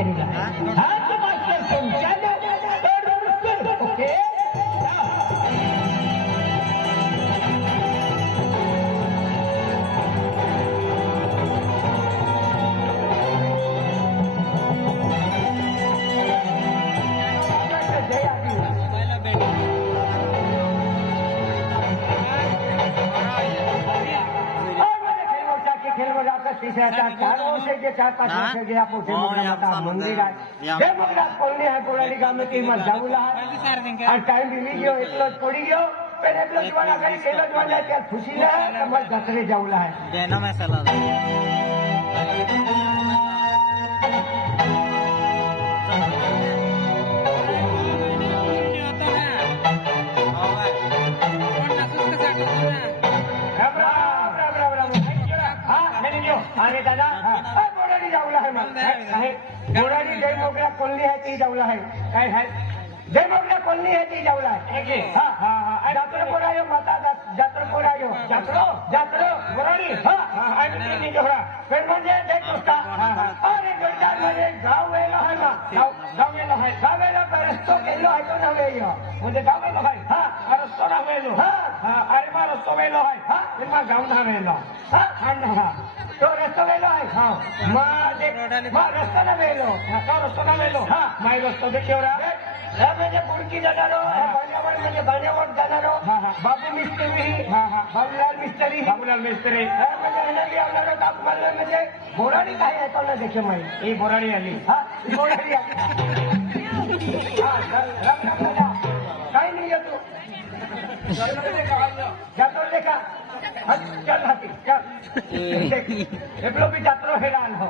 केलेला हा तो मास्तर तुमच्या ओके तीसरा चार 4 वर्ष के 4-5 वर्ष गया पोटे मंदिर आहे जय मंगलात कोणी आहे कोणाली गाव ती मग जाऊला आहे टाइम मिली गयो એટલો જ પડી ગયો પણ એટલો જવાના કરી કેટલો જવાના ત્યાં ખુશીલા તમાર જતરે જાઉલા है देना मैं सलाह अरे दादा बोराडी जाऊला है बोराडी जय मोगरा कोल्ली है ती जाऊला है काय है जय मोगरा कोल्ली है ती जाऊला है हाँ हाँ हाँ जात्रो बोरायो माता जात्रो बोरायो जात्रो बोराडी हाँ आणि ती जोरा फिर म्हणजे जय कुस्ता अरे जोरदार म्हणजे गाव वेला है ना गाव वेला पर रस्तो केलो है तो ना वेयो म्हणजे गाव वेलो है हाँ रस्तो ना वेलो हाँ अरे मा रस्तो वेलो है हाँ मा गाव ना वेलो हाँ हाँ तो रस्तो वेलो आहे हाँ मा रस्तो ना वेलो का रस्तो ना वेलो हाँ माय रस्तो देखियो रा म्हणजे पुडकी जाणारो बाण्यावर म्हणजे बाण्यावर जाणारो बाबू मिस्त्री बाबूलाल मिस्त्री म्हणजे एनर्जी आवणारो ताप मारलं म्हणजे बोराडी काय आहे तो ना देखे माई ही बोराडी आली हाँ बोराडी आली हाँ राम राम दादा काय नाही तू जातो देखा चल हाती चल એટલો બી જાત્રો હેરાન હો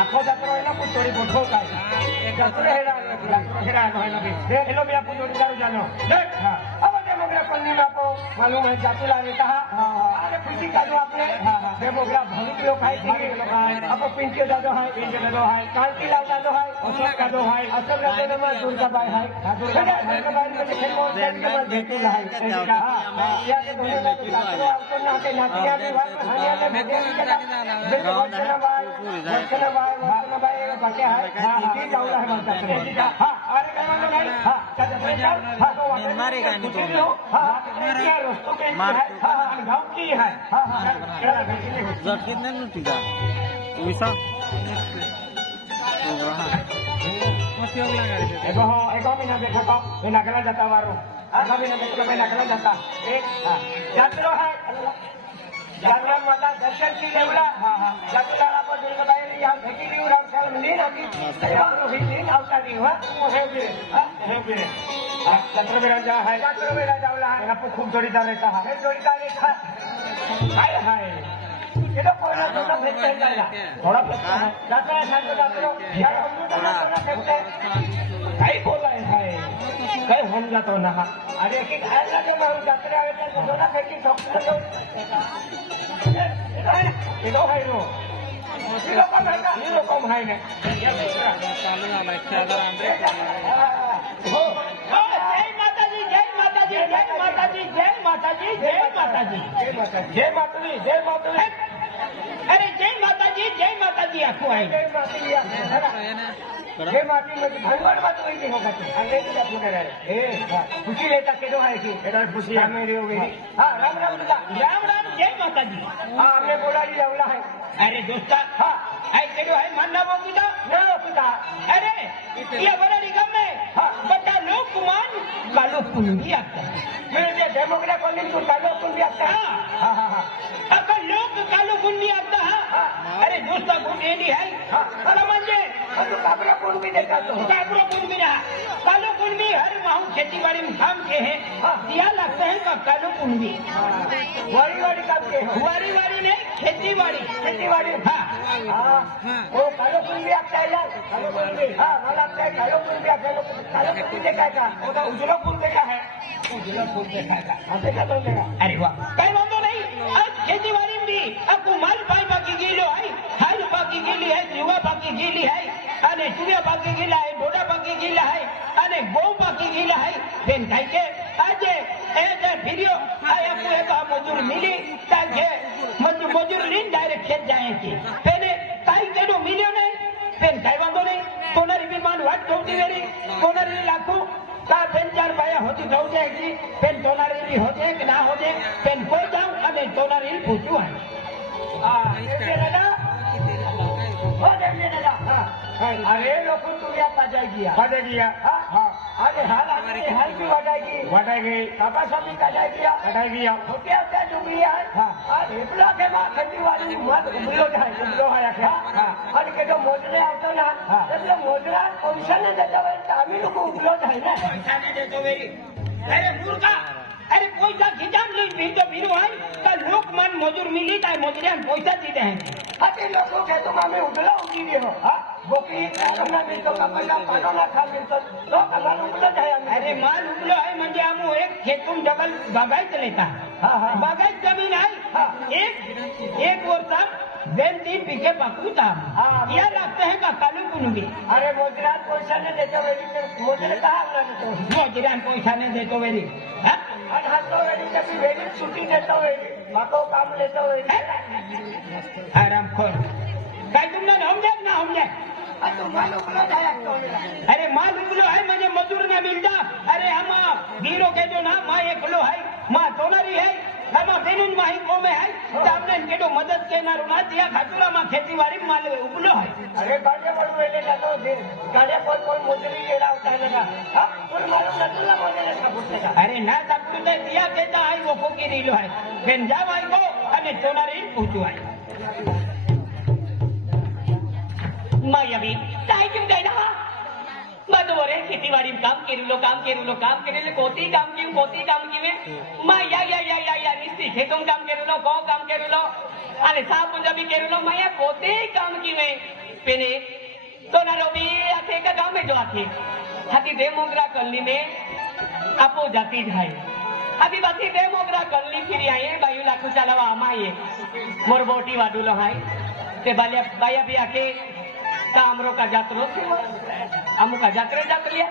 આખો જાત્રો એના કોઈ થોડી ગોઠવો થાય જાત્રો હેરાન હોય બી એનો બી આપું થોડી દારૂ જાનો अब दे मोगरा पन्नी में आपको मालूम है जातुला ने कहा अरे खुशी का जो आपने दे मोगरा भविक लोग है आपको पिंके दादो है कांति लाल दादो है अशोक दादो है अशोक दादो में दुर्गा बाई है दुर्गा बाई में देखे मोर के में भेटुला है या के दोनों का जात्रो आपको नाते नातिया के भाई हानिया ने भेटे वचना बाई बाटे है ती जाऊला है मानता हां अरे काय मानो नाही हां हां तो मारेगा नहीं तो रस्तो के गांव की है जटकीत नाही नव्हती का विसा एगो महीना देखा तो मैं नगरा जाता मारो आधा महीना देखा मैं नगरा जाता एक जात्रो है जात्रा माता दर्शन की लेवला जात्रा आपको दुर्गा बाई यहाँ भेटी ली राम साल मिली ना की जात्रो भी लीन आवता दी हुआ वो है बिरे जात्रो में राजा है जात्रो में राजा वाला है आपको खूब जोड़ीदार रहता है जोड़ीदार रहता हाय हाय ये तो कोई ना थोड़ा भेजता है थोड़ा भेजता है जात्रा जात्रो यार हम तो थोड़ा भेजते हैं काय बोला है हाय काय होऊन जातो ना हा अरे एक खायला जो माणूस जात्रा आहे तो दोना पैकी डॉक्टर ये तो है रो ये लोग है ना ये लोग कम है ना हो जय माता जी जय माता जी जय माता जी जय माता जी जय माता जी जय माता जी जय माता जी जय माता जी अरे जय माता जी आपको है जय माता जी जय माती में भगवान बात वही नहीं होगा अंग्रेजी का सुन रहे ए खुशी लेता के दो है कि इधर खुशी मेरी हो गई हां राम राम जय माता जी हां हमने बोला जी लवला है अरे दोस्ता हां आई केडो है मानना बोकुदा ना बोकुदा अरे ये बड़ा निगम में बड़ा लोकमान कालो कुंडी आता मेरे ये डेमोक्रेट कॉलेज को कालो कुंडी आता हां हां अगर लोक कालो कुंडी आता अरे दोस्ता कुंडी नहीं है हां म्हणजे काबरा कुंडी देखा तो काबरा कुंडी ना कालो कुंडी हर माहू खेतीबाड़ी में काम के हैं दिया लगता है का कालो कुंडी वारी काम के वारी नहीं खेतीबाड़ी हां वो कालो कुंडी आता है यार कालो कुंडी हां मला आपका कालो कुंडी आता है कालो कुंडी देखा का वो तो उजलो कुंडी देखा है उजलो कुंडी देखा का हमसे का तो देखा अरे वाह काय वांदो नहीं आज खेतीबाड़ी में भी आपको माल पाई बाकी गेलो है हाल बाकी गेली है जीवा बाकी गेली है અને ચૂડિયા બાકી ગયેલા है ડોડા બાકી ગયેલા है અને બહુ બાકી ગયેલા है બેન થાય કે આજે એ જે વિડિયો આ આપકો એક મજૂર મિલી તાકે મજૂર લીન ડાયરેક્ટ ખેત જાય છે તેને કાઈ કેડો મિલ્યો નહીં બેન કાઈ વાંધો નહીં તો होती मेरी तोनारी लाखू का पेन 4 पाया होती जाऊ जाएगी पेन तोनारी होते कि ना होते पेन कोई जाऊं અને तोनारी पूछू है दादा हो देखिए दादा अरे लोग तुम पाजा गया अरे हाल हाल की वाटाई गई काका स्वामी कटाई गया होते क्या जो गया और એટલા કે માં ખેતીવાડી મત ઉભલો જાય અને કે જો મોજરે આવતો ના એટલે મોજરા પૈસાને દેતા હોય તો અમે લોકો ઉભલો જાય ને પૈસાને દેતો વેરી અરે મૂર્ખા अरे पैसा खिचाम ली फिर तो फिर आई का लोकमान मजूर मिली ता मजूरियान पैसा दीते हैं अरे लोगों के तुम हमें उठला उठी रहे हो हां बोकरी ना मिल तो पैसा पानो ना खा मिल तो लोग हमारा उठला जाए अरे माल उठलो है म्हणजे हम एक खेतून डबल बागायत लेता हां बागायत जमीन है एक वर्षा बेन 3 पीके पकूता या लगते हैं का कालू कुनगी अरे मोजरात पैसा ने देतो वेरी मोजरे कहां ना देतो मोजरान पैसा ने देतो वेरी हां અને હાતો વેરી તપી વેરી છૂટી દેતો વેરી માકો કામ લેતો વેરી આરામખોર કાઈ તમને સમજે ના સમજે આ તો માલ ઉકલો જાય તો અરે માલ ઉકલો है म्हणजे मजूर ना मिलता अरे हम हीरो के जो ना मां एकलो है मां तोनारी है हम बेनुन माही कोमे है तामने केडो मदद केनारो ना दिया खातुरा मां खेतीवाड़ी माल उकलो है अरे गाड़े बड़ू वेले ना तो गाड़े कोई मजूरी केला होता है ना हां कोई मोर नतला मोजरे का अरे ना तपते दिया केता आई वो कोकी रीलो है बेन जाव आई को અને તોનારી પૂછું आई मायावी काय केम गयना बदोरे खेतीवाड़ी काम केरुलो कोती काम किवे माया या निस्ती खेतों काम केरुलो को काम केरुलो अरे सा पंजाबी केरुलो माया कोती काम किवे पेने तोनारो भी आथे का गांव में जो आथे हाथी दे मोगरा कलनी में आपो जाती जाए आदिवासी दे मोगरा कलनी फिरी आए बायू लाखू चलावा आमाये मोर बोटी वाडूलो हाय ते बाया भी आके कामरो का जात्रो अमु का जात्रे जात लिया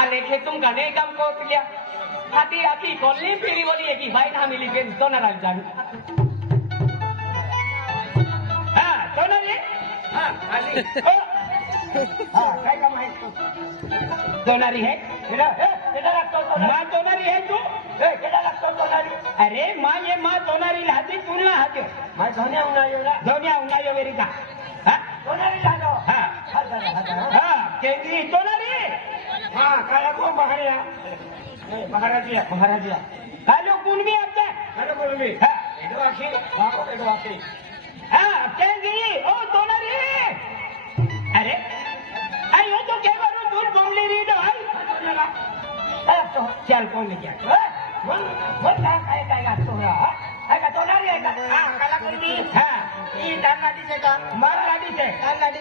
आ लेखे तुम गने काम को लिया आती आकी कॉलनी फिरी बोली है कि भाई ना मिली के तो ना राज जान हां तो ना रे हां खाली हां काय काम है तोनारी है केड़ा लगतो तोनारी मां तोनारी है तू केड़ा लगतो तोनारी अरे मां ये मां तोनारी लादी तुलना हाजो मां धोनिया उनायो वेरी का हां तोनारी लादो हां हां केंद्री तोनारी हां काला को महाराजिया हेलो कुनबी आपते हेलो कुनबी हां एडो आखी हां केंद्री ओ तोनारी अरे आयो तो के बारो दूर बमली री दो आई तो चल कौन ले गया बोल काय गातो है का तोनारी है का हां काला कुनबी हां ई दान लाडी से का मार लाडी से नाली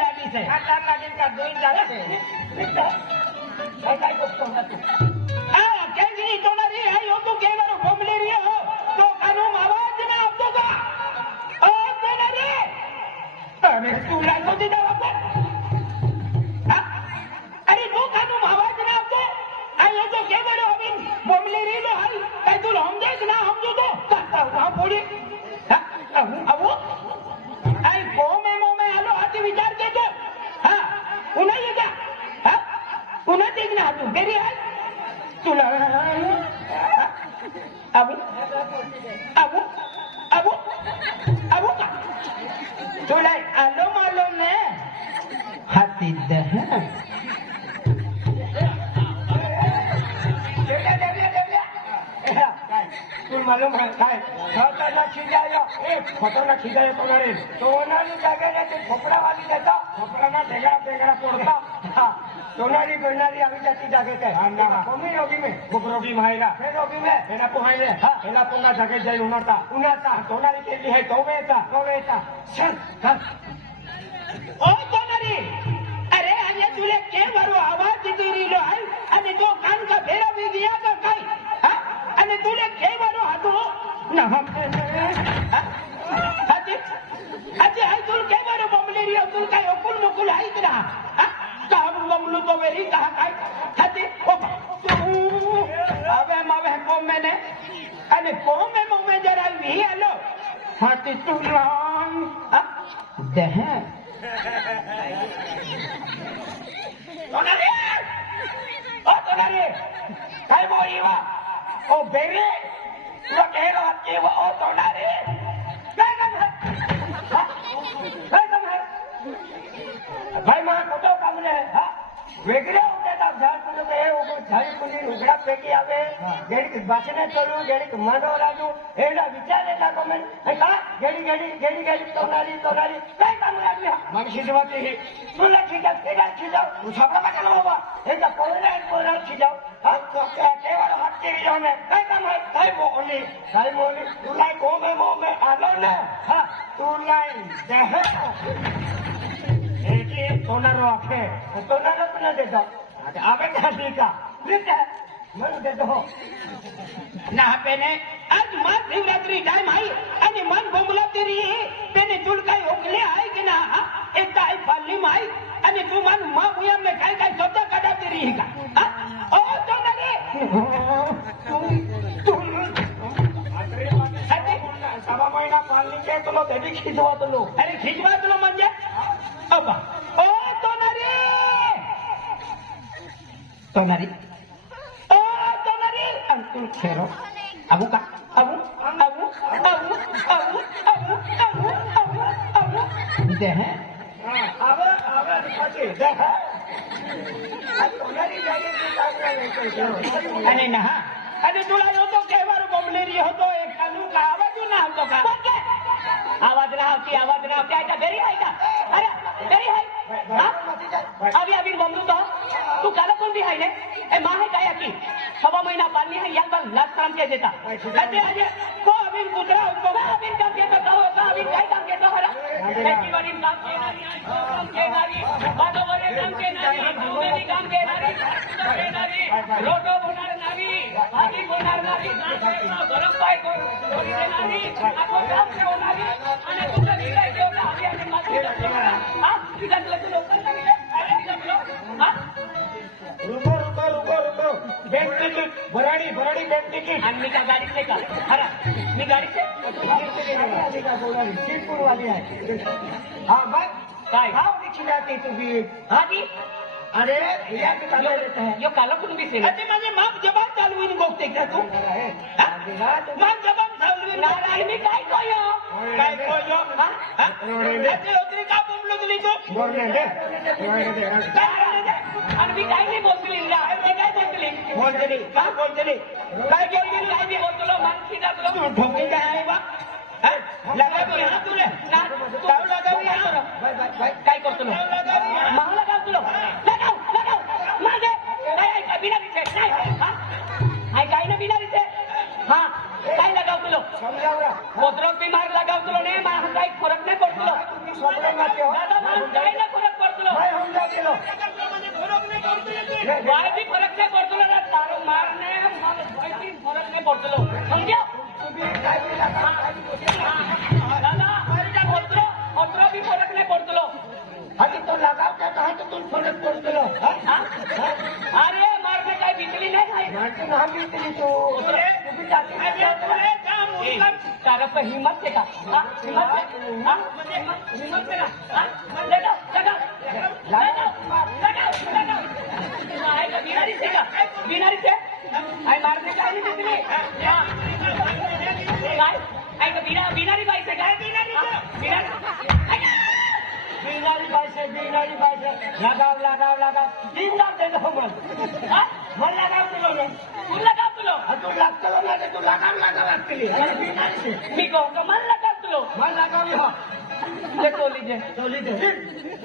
लाडी से हां दान लाडी का दोई लाडी से काय को तो हां केंगी तोनारी आयो तो के बारो बमली री हो तो कानो आवाज ना आपतो का ओ तोनारी अरे तू लाडो दी दवा पर अरे तो कानो आवाज ना आपतो आयो तो के बारो अबिन बमली री लो हाय काय तू समझे ना समझो तो का बोली अब आई कोमे मोमे आलो हाथी विचार के तो हां उन्हें ये क्या हां उन्हें देखना तू तेरी है तुला अब का तुला आलो मालो ने हाथी दह मालूम है काय छोटा खिजायो छोटा खिजायो तो गरे तो ओनारी जागे रे ते खोपड़ा वाली देता खोपड़ा ना ढेगड़ा पड़ता हां तोनारी गोनारी आवी जाती जागे ते हां ना कोमी रोगी में खूब रोगी मायरा हे रोगी में एना पोहाइले हां एना पोना जागे जाई उनाता तोनारी के लिए है तोवेता चल ओ तोनारी अरे आजे तुले के बारो आवाज दीदी रीलो है अने तो कान का फेरा भी दिया का काय हां अने तुले के बारो हातो ना हाती हाय तुल के बारो बमले री तुल काय ओकुल मुकुल हाय इतना हां का बमलू तो वेरी कहा काय हाती ओ अबे को मैंने अने को में जरा भी आलो हाती तुलान दह सोनारी ओ सोनारी काय बोली वा ओ बेबी तुला केलं हाती वा ओ सोनारी काय काम है काय काम है भाई मा कुठं काम नाही हा वेगळ्या उद्यात झाड तुझं हे झाडी कुणी उघडा पैकी आवे गेडी भाषणे करू गेडी मांडव राजू एवढा विचार येता कमेंट का गेडी गेडी गेडी गेडी तोनारी तोनारी काय काम लागली मग शिजवाते हे तुला खिजाव तेला खिजाव तू सापडा का बाबा एकदा पोळा खिजाव हा केवळ हात केली जाऊन काय काम आहे काय बोली तुला गोमे आलो ना हा तुला सोनारो आखे सोनारो पण देतो आवे खाली का मन देतो ना पेने आज महाशिवरात्री टाइम आई आणि मन बोंबला तरी पेने तुल काही ओकले आहे की ना एक काय पाल्ली माई आणि तू मन मा मुयाम ने काय काय शब्द काढा तरी का ओ सोनारे सवा महिना पालनी के तुला कधी खिजवा तुलो अरे खिजवा तुलो म्हणजे अबा ओ सोनारी सोनारी ओ सोनारी अंतुल खेरो अबू का अबू अबू अबू अबू अबू अबू अबू अबू दे है अब दिखाते दे है सोनारी जागे की अरे ना अरे तुला होतो केवार बोंबलेरी होतो एक कानू का आवाज ना होतो का आवाज ना होती आयता घरी आहे का अरे घरी आहे अभी अभी बोंबलू तो तू काला कोण भी आहे ने ए माँ है काय की 6 महिना पालनी है यार बार लाख काम के देता अरे अरे को अभी कुतरा को अभी काम के तो अभी काय काम के तो हरा की वाली काम के नारी बादो वाले काम के नारी दूधे भी काम के नारी रोटो बोनार नारी भाजी बोनार नारी गरम पाय को नारी आपको काम के नारी અને તું તો નીકળાઈ ગયો તો હવે અમે માથે હા સીધા તો લોકો નહીં અરે નીકળો હા रुको bank ticket Bharadi bank ticket आणि मी का गाडी से का हरा मी गाडी से सीटपूर वाली आहे हा बस काय हाव खिलाते तुम्ही हा जी अरे या के काला रहता है यो काला कुण भी से अरे माझे माप जबान चालवीन गोष्ट का तू माप जबान चालवीन नाही मी काय कोयो हा अरे ओकरी का बोललो तुली तू बोलले दे आणि मी काय नाही बोलतली मी काय बोलतली काय बोलतली काय बोलतलो मानसी दाखलो तू ठोकी काय आहे बा लगावी हा तुले ना ताव लगावी हा काय करतो महाग लगाव तुलो लगाव मागे काय काय बिना दिसे नाही हा काय काय ना बिना दिसे हा काय लगाव तुलो समजावरा कोतरो बीमार लगाव तुलो ने मा काय फरक नाही पडतो तुम्ही सोपडे माते हो काय ना फरक पडतो काय समजा केलो फरक नाही पडतो वाय भी फरक नाही पडतो ना तारो मारने वाय भी फरक नाही पडतो समझ्या तुम्ही काय दादा कोतरो भी फरक नाही पडतो अरे तो लगाव क्या कहा तो तुम फरक पडतो अरे मारने काय बिजली नाही खाई मारते ना बिजली तो तुम्ही जाती है काम तारा पे हिम्मत से का हिम्मत से हिम्मत से ना लगा आए का बिनारी से आए मारने का नहीं बिजली काय आए का बिनारी बाई से काय बिनारी बाई से लगाव तीन दाम दे दो मन लगाव तुलो तू लागतो ना तू लगाव लागली बिनारी से मी को मन लगाव हो ये टोली दे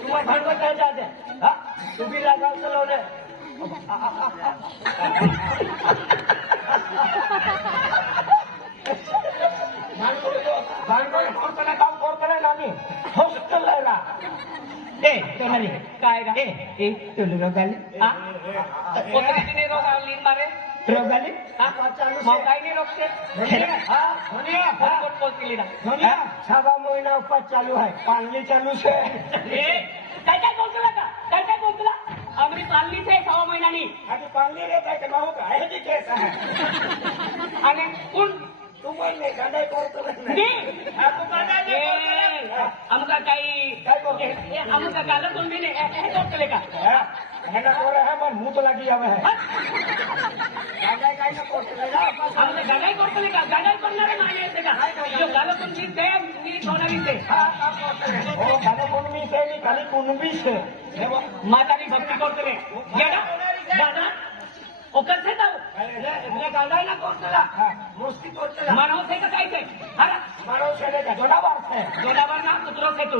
तुम्हारे भांडवल काय जाते हा तू भी लगाव चलो ने भांडवल कोरकने नामी हॉस्टेल ला ए तोनाली काय गा ए तुला रोगाली हा कोतरीने रोगाली मारे रोगाली हा मग काय नाही रोगते हा धनिया कोट कोट केली ना धनिया 6 महिना उपवास चालू आहे पालनी चालू छे ए काय बोलतला का काय बोलतला आमरी पालनी से 6 महिनानी आधी पालनी रे काय का भाऊ का आहे की केस आहे आणि कोण तू बोलले गाडा करतो नाही आपको गाडा दे आमका काही काय बोलते आमका काला कोण भी नाही हे करतले का हेना करे है मन मुंह तो लगी आवे है गागाई काय ना करतले ना आम्ही गागाई करतले का गागाई करणारे माने येते का जो गालो तुमची ते मी सोनारी ते ओ गाने कुणबी से नी खाली कुणबी से मातारी भक्ती करतले गेडा दादा ओकर से जाऊ એટલે ગાગાઈ ના કરતલા મસ્તી કરતલા मानव से का काय ते हारा મારો છે ને જોડાવાર છે जोडावर ना कुत्रो से तू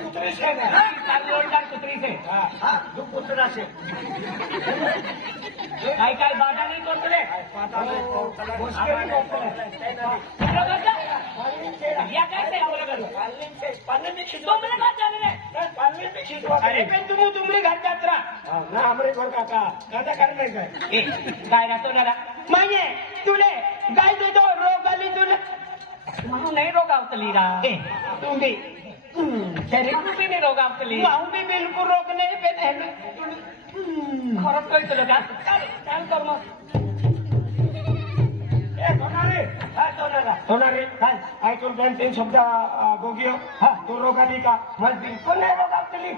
કુતરી છે ને चार जोडदार कुत्री से હા દુ કુતરા છે काय काय बाधा नहीं करतले મુશ્કેલ કરતલે या काय ते आवलं करू પાણી ની ખીચવા तो मला का जाने रे પાણી ની ખીચવા अरे पण तुमरी घाट यात्रा ના हमरे घर काका काका करने गए काय राहतो ना माये तुले गाय दे दो रोग आली तुले म्हणून नाही रोगावतली रा तुम्ही शरीर तुम्ही नाही रोगावतली माहू भी बिल्कुल रोग नहीं पे खरंच कळतं का काय कर मग ए सोनारे हाय सोनारे हाय आई तुम बेन तीन शब्द गोगियो हा तो रोग आली का मग बिल्कुल नाही रोग आवतली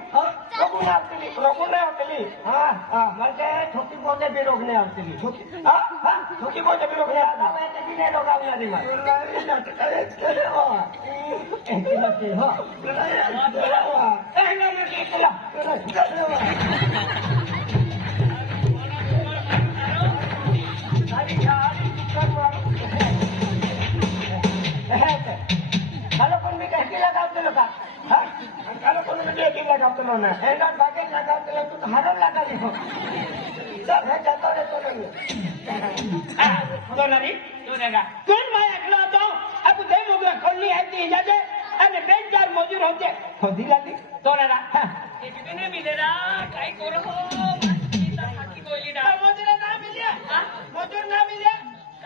रोग नाही आवतली हा हा म्हणजे छोटी बोलते बी रोग नाही आवतली छोटी हा हा छोटी बोलते बी रोग नाही आवतली ते बी नाही रोग आवतली मग kalau pun mereka hilang kau tu lepas, kalau pun mereka hilang kau tu mana, hendak bagai laga tu lepas tu harum laga ni. Saya jatuh le tu lagi. Sonari तो नका कोण माय ऐकलं होतो आपण ते मोगरा खोलली आहे ती जाते आणि बेचार मजूर होते खोदी लागली तो नका किती नाही मिलेला काय करू हो हाकी बोलली ना मजूर ना मिले मजूर ना मिले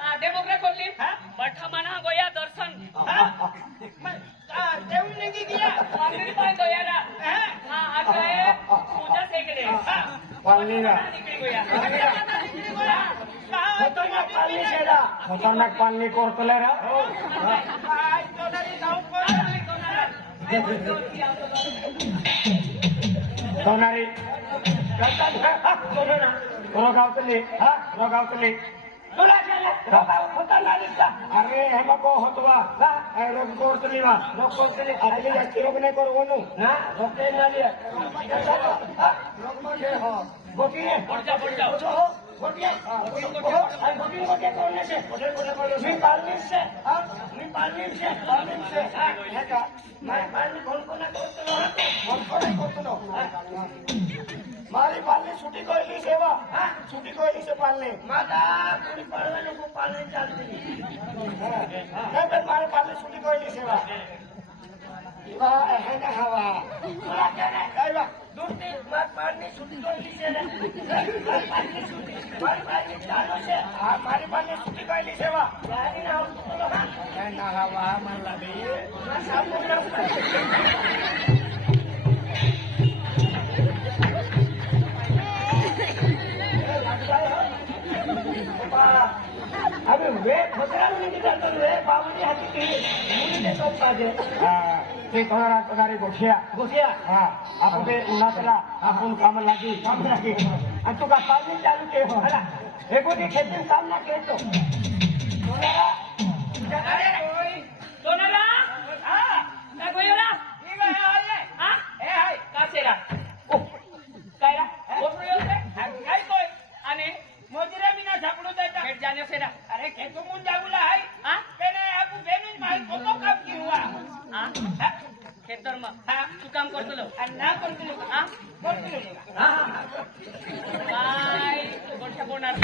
काढे मोगरा खोलली बठा म्हणा गोया दर्शन देऊन निघी गेला मंदिर पाय गोया ना हा आज आहे पूजा सेकडे पालनी ना निकडी गोया खतरनाक पालनी कोरतले रा सोनारी रोगावतली रोगावतली तुला अरे हे मको होतवा रोग कोरतली वा रोग कोरतली आदली जास्ती रोग नाही करवनु ना रोग नाही नाली रोग म्हणजे हो गोटी रे पडजा पडजा गोटी गोटी करने से मी पालनी से हे का मैं पालनी कोण कोण करतो मारी पालनी सुटी कोयली सेवा सुटी कोयली से पालने माता पूरी पड़वे नको पालनी चालती नहीं पण मारे पालनी सुटी कोयली सेवा इवा है ना हवा मला क्या नाही काय बा दूरती मार पालनी सुटी कोयली से पालनी सुटी मारी पालनी चालू से हां मारी पालनी सुटी कोयली सेवा यानी ना ना हवा मला बे अबे वे खतरा नहीं निकलता रे बाबूजी हाथी की मुझे ते सब पाजे ते कोणाला पगारी गोठिया हा आपण ते उन्हातला आपण काम लागी आणि तू का पाणी चालू के हो हला हे गोटी खेती काम ना केतो कोणाला सोनारा हा काय गोयरा ही काय आले हा हे हाय कासेरा ओ काय रा कोण येते काय कोय आणि मोजरे बिना झापडू देता खेड जाने से ना अरे खेतो मुन जागुला हाय हा केने आपू बेमिन माल कोतो काम की हुआ हा खेतर मग हा तू काम करतलो आणि ना करतो हा करतो हा काय गोठ्या बोणार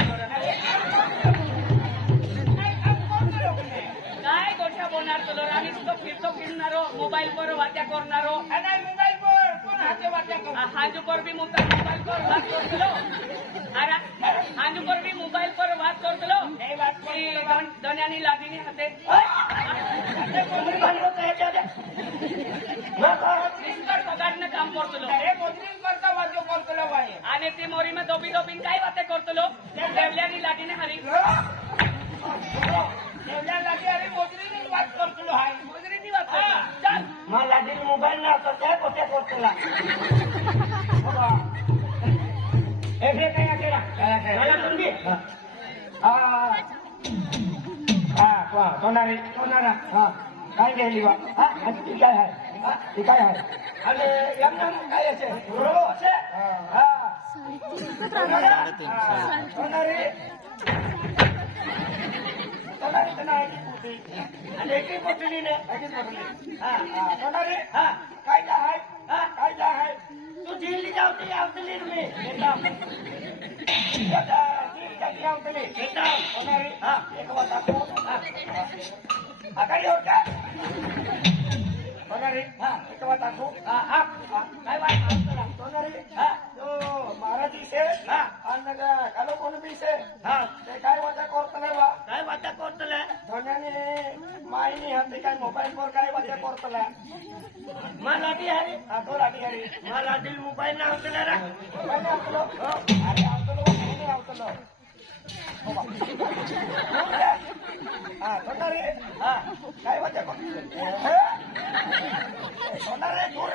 काय गोठ्या बोणार तुला आम्ही तुझं फिरणारो मोबाईल वर वाट्या करणारो आणि मोबाईल पर कोण हाते वाट्या करू हाजू पर भी मोबाईल पर बात करतलो अरे हाजू पर भी मोबाईल पर बात करतलो नाही बात दोन्यानी लादीनी हाते कोणी बांधलो काय त्याच्या ना का निष्कर पगारनं काम करतलो अरे मोजरी करता वाजो करतो बाई आणि ती मोरी में दोबीन काय वाते करतलो देवल्यानी लादीने हरी देवल्या लागे अरे मोजरी बात करतो हाय मोजरीनी वात चल मला दिल मोबाईल ना तो त्या कोट्या करतला सोनारी सोनारा हा काय घ्यायली बा हा आणि ती काय आहे हा ती काय आहे आणि एमना काय असे बरोबर असे हा साडेतीन सोनारी सोनारी तर नाही की कुठे आणि एकही पोटली नाही एकच पोटली हा हा सोनारी हा काय आहे हा काय आहे तू दिल्ली जाऊती आवतली मी येताव दिल्ली आवतली येताव सोनारी हा एक वाजता आकाडी होत का सोनारी हा एक वाजता हा काय बात सोनारी हा तो महाराजी से हा आणि कालो कोण बी से हा ते काय वाचा करतले बा काय वाचा करतले धन्याने मायनी हाते काय मोबाईल वर काय वाचा करतले मला ती हरी हा तो लाटी हरी मला ती मोबाईल ना आवतले रा मोबाईल ना आवतलो अरे आवतलो नाही आवतलो हा सोनारी हा काय वाचा करतले सोनारी दूर